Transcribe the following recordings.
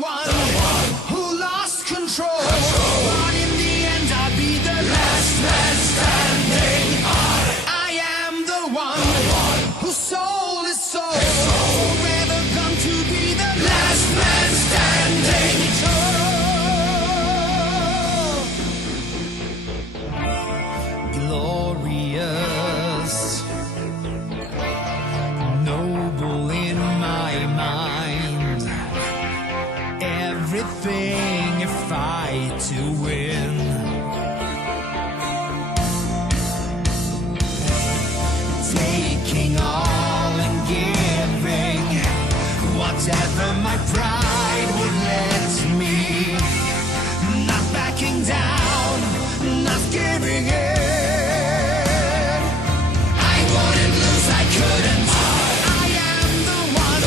one who lost control. But in the end, I'll be the last man standing. I am the one whose soul is sold. Forever come to be the last man standing. Glorious, noble in my mind, everything a fight to win. Taking all and giving whatever my pride would let me. Not backing down, not giving in. I wouldn't lose, I couldn't. I am the one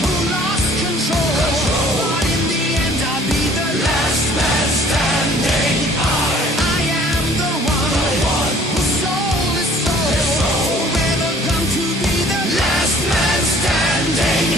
who lost control. But in the end, I'll be the last man standing. I am the one whose soul is sold. Forever come to be the last man standing.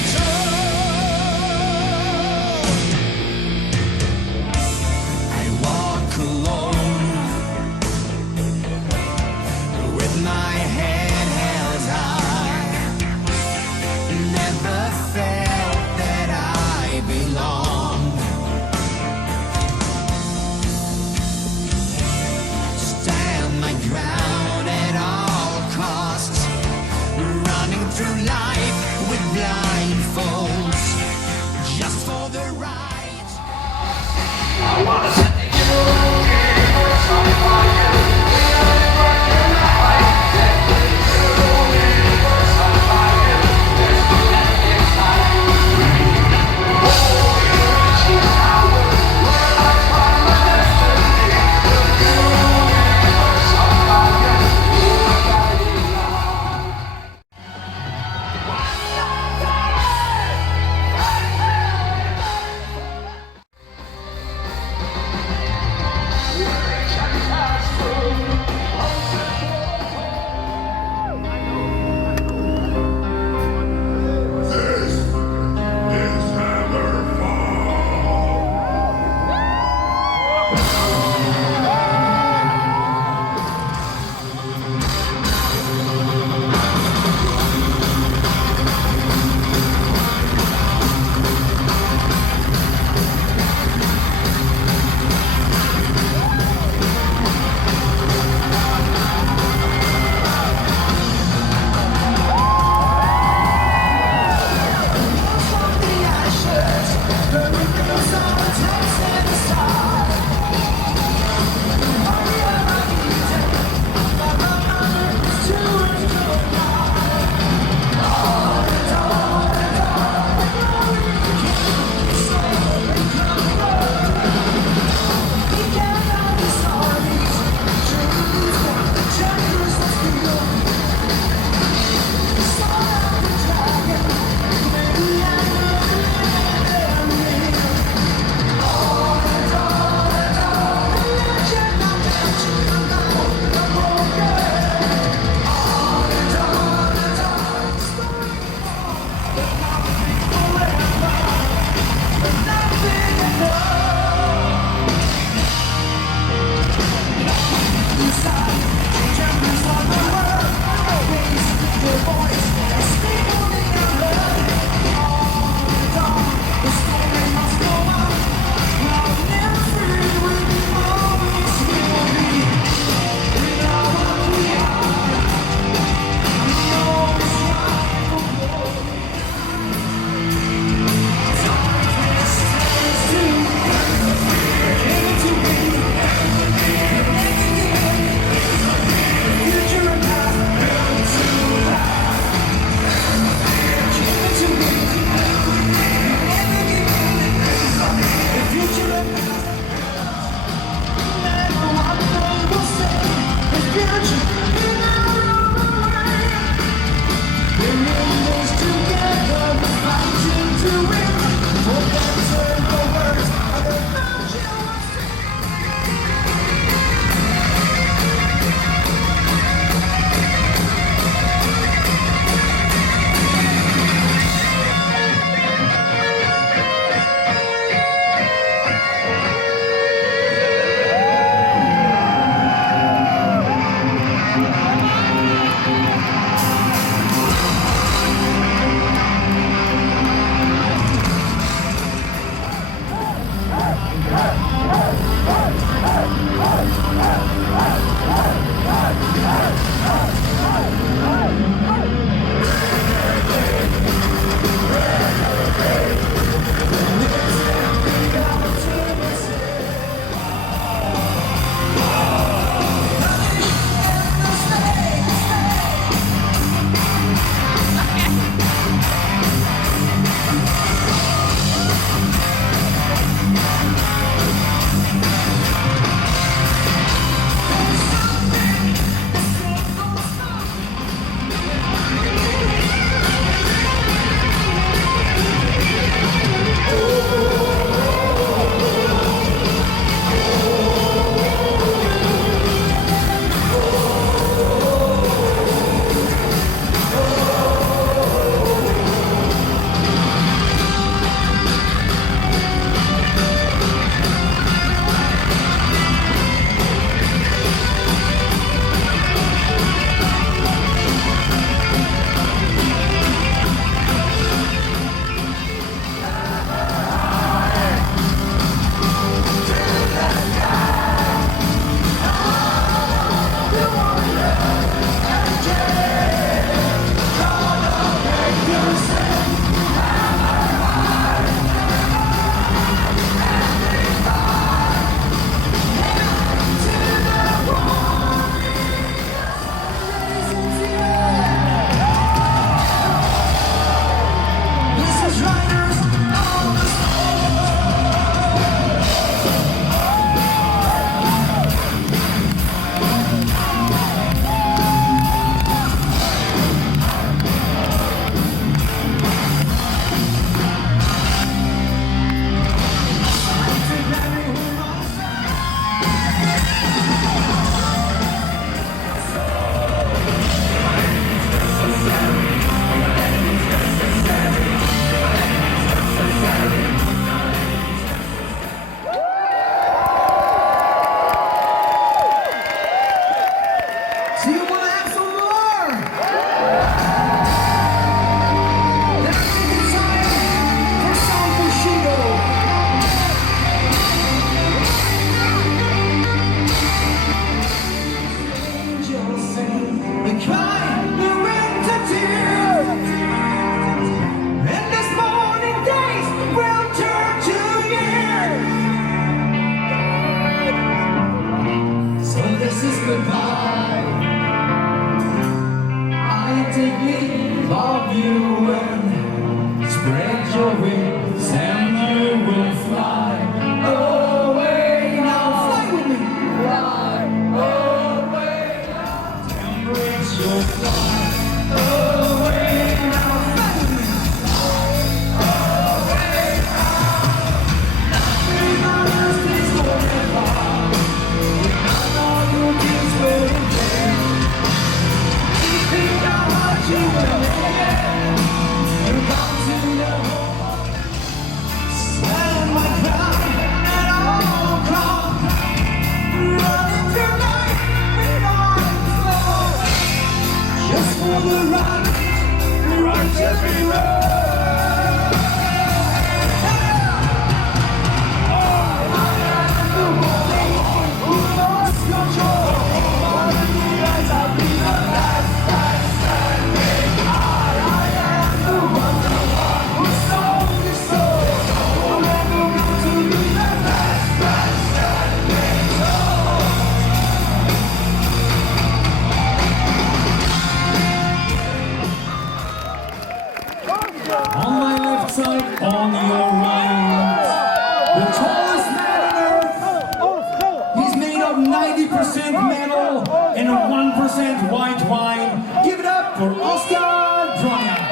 your wings and you will fly away. Now fly with me. Fly away. Temperature fly away. Now fly with me. Fly away. Nothing on earth is forever. None of your dreams will end. Keeping your heart you will never. You're bound to know. Stand my ground at all costs. Running through life without flow. Just for the run, right everywhere. I am the one who lost control. But in the end I'll be the last standing. I am the one who sold his soul. Forever going to be the last standing. On my left side, on your right, the tallest man on earth. He's made of 90% metal and a 1% white wine. Give it up for Oscar Broniak.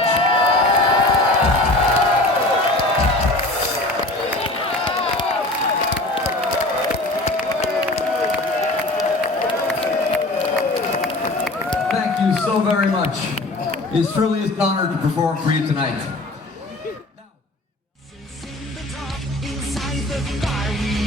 Thank you so very much. It truly is an honor to perform for you tonight. In the dark, inside the fire, we